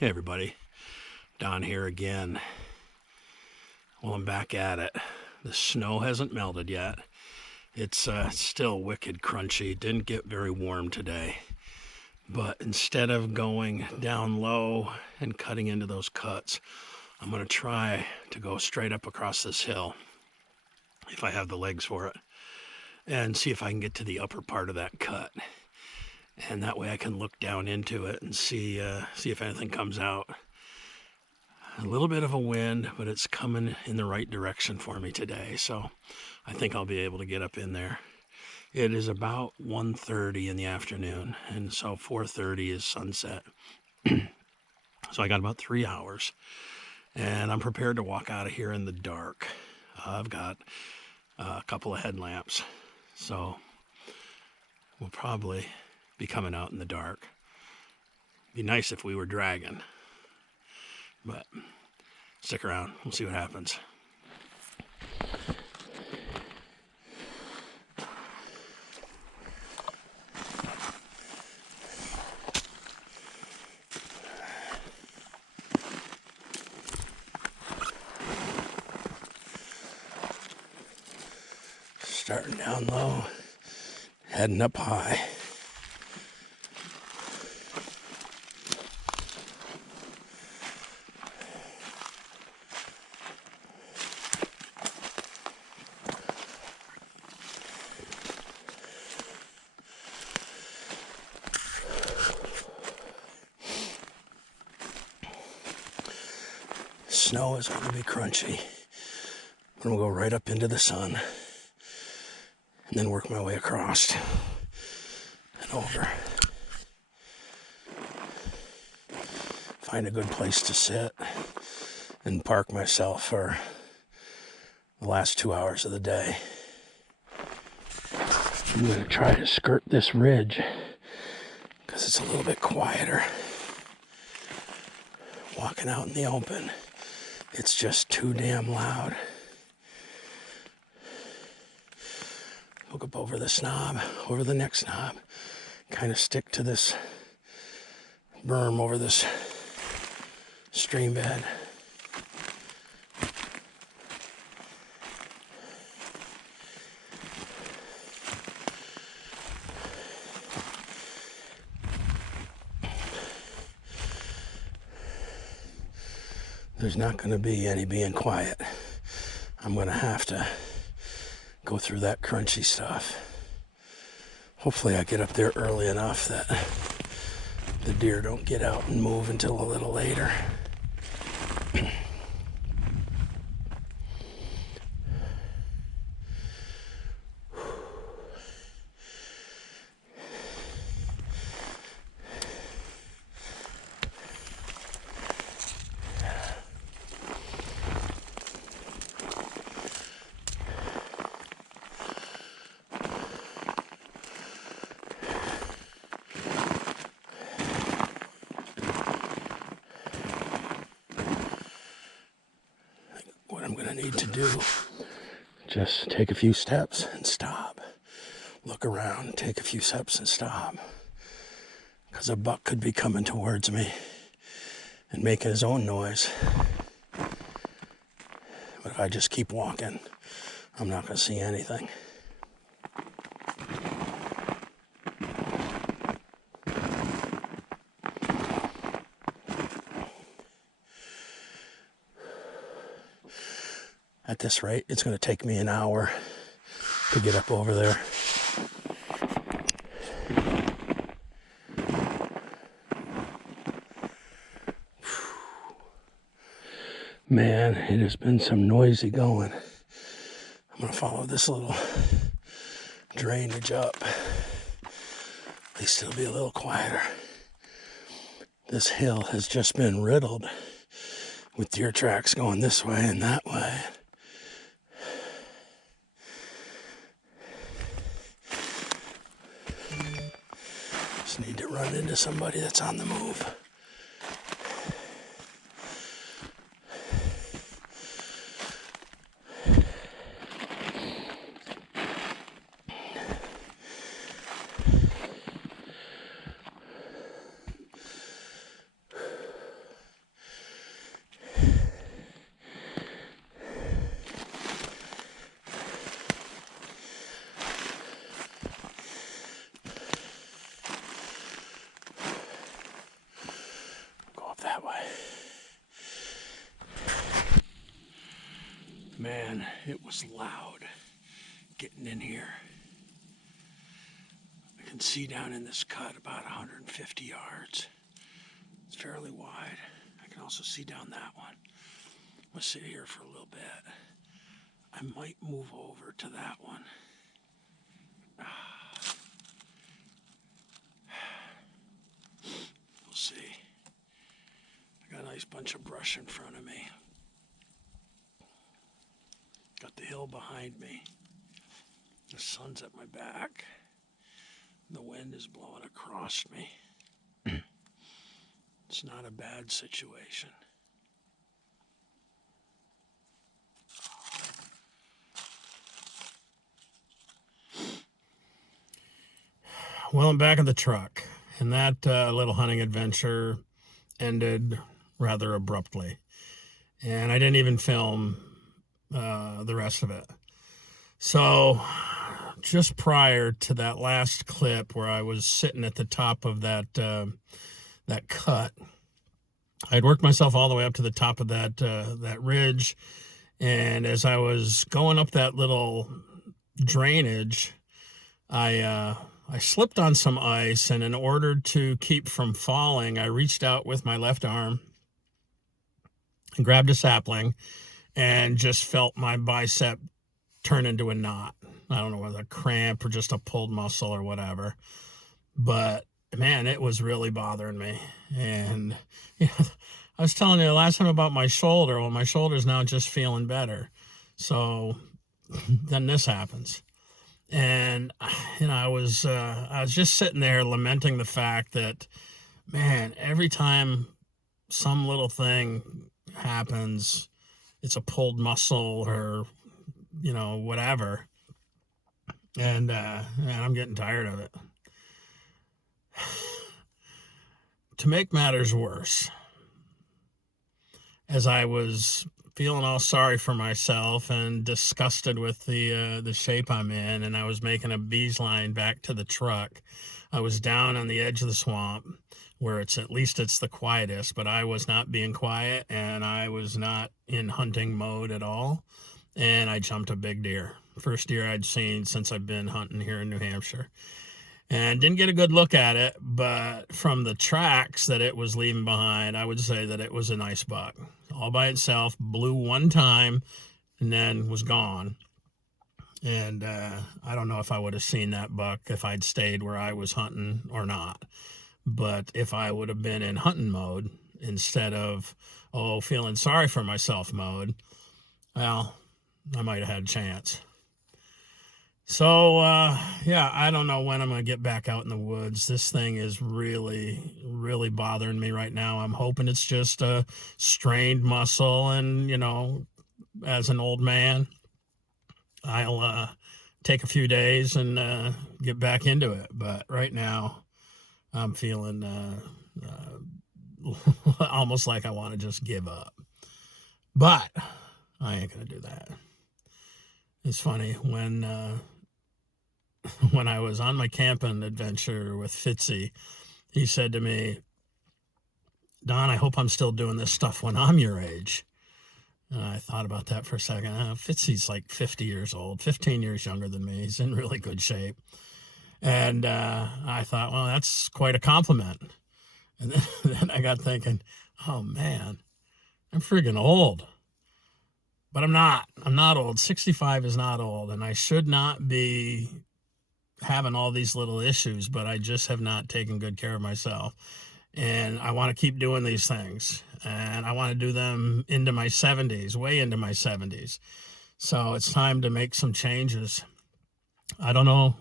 Hey everybody, Don here again. Well, I'm back at it. The snow hasn't melted yet. It's still wicked crunchy. Didn't get very warm today. But instead of going down low and cutting into those cuts, I'm going to try to go straight up across this hill, if I have the legs for it, and see if I can get to the upper part of that cut. And that way I can look down into it and see if anything comes out. A little bit of a wind, but it's coming in the right direction for me today, so I think I'll be able to get up in there. It is about 1:30 in the afternoon, and so 4:30 is sunset. So I got about 3 hours, and I'm prepared to walk out of here in the dark. I've got a couple of headlamps, so we'll probably be coming out in the dark. Be nice if we were dragging, but stick around. We'll see what happens. Starting down low, heading up high. Snow is going to be crunchy. I'm going to go right up into the sun and then work my way across and over. Find a good place to sit and park myself for the last 2 hours of the day. I'm going to try to skirt this ridge because it's a little bit quieter. Walking out in the open, it's just too damn loud. Look up over this knob, over the next knob, kind of stick to this berm over this stream bed. There's not going to be any being quiet. I'm going to have to go through that crunchy stuff. Hopefully I get up there early enough that the deer don't get out and move until a little later. What I'm going to need to do, just take a few steps and stop. Look around, take a few steps and stop. Because a buck could be coming towards me and making his own noise. But if I just keep walking, I'm not going to see anything. At this rate, it's going to take me an hour to get up over there. Man, it has been some noisy going. I'm going to follow this little drainage up. At least it'll be a little quieter. This hill has just been riddled with deer tracks going this way and that way. Just need to run into somebody that's on the move. Man, it was loud getting in here. I can see down in this cut about 150 yards. It's fairly wide. I can also see down that one. I'm going to sit here for a little bit. I might move over to that one. We'll see. I got a nice bunch of brush in front of me. Got the hill behind me. The sun's at my back. The wind is blowing across me. It's not a bad situation. Well, I'm back in the truck, and that little hunting adventure ended rather abruptly. And I didn't even film the rest of it. So just prior to that last clip where I was sitting at the top of that cut, I'd worked myself all the way up to the top of that ridge, and as I was going up that little drainage, I slipped on some ice, and in order to keep from falling, I reached out with my left arm and grabbed a sapling and just felt my bicep turn into a knot. I don't know whether a cramp or just a pulled muscle or whatever, but man, it was really bothering me. And I was telling you last time about my shoulder. Well, my shoulder's now just feeling better. So then this happens. And I was just sitting there lamenting the fact that, man, every time some little thing happens, it's a pulled muscle or whatever, and I'm getting tired of it. To make matters worse, as I was feeling all sorry for myself and disgusted with the shape I'm in, and I was making a beeline back to the truck, I was down on the edge of the swamp where it's the quietest, but I was not being quiet, and I was not in hunting mode at all, and I jumped a big deer. First deer I'd seen since I've been hunting here in New Hampshire. And didn't get a good look at it, but from the tracks that it was leaving behind, I would say that it was a nice buck. All by itself, blew one time, and then was gone. And I don't know if I would have seen that buck if I'd stayed where I was hunting or not. But if I would have been in hunting mode instead of, feeling sorry for myself mode, well, I might have had a chance. So, I don't know when I'm going to get back out in the woods. This thing is really, really bothering me right now. I'm hoping it's just a strained muscle, and, as an old man, I'll take a few days and get back into it. But right now, I'm feeling almost like I want to just give up. But I ain't going to do that. It's funny, when I was on my camping adventure with Fitzy, he said to me, "Don, I hope I'm still doing this stuff when I'm your age." And I thought about that for a second. Fitzy's like 50 years old, 15 years younger than me. He's in really good shape. And I thought, well, that's quite a compliment. And then I got thinking, oh, man, I'm friggin' old. But I'm not. I'm not old. 65 is not old, and I should not be having all these little issues, but I just have not taken good care of myself. And I want to keep doing these things, and I want to do them into my 70s, way into my 70s. So it's time to make some changes. I don't know.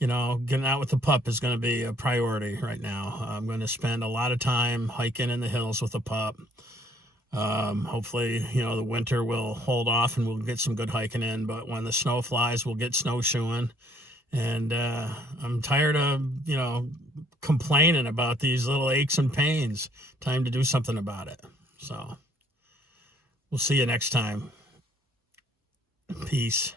Getting out with the pup is going to be a priority right now. I'm going to spend a lot of time hiking in the hills with the pup. Hopefully, the winter will hold off and we'll get some good hiking in, but when the snow flies, we'll get snowshoeing. And I'm tired of, complaining about these little aches and pains. Time to do something about it. So we'll see you next time. Peace.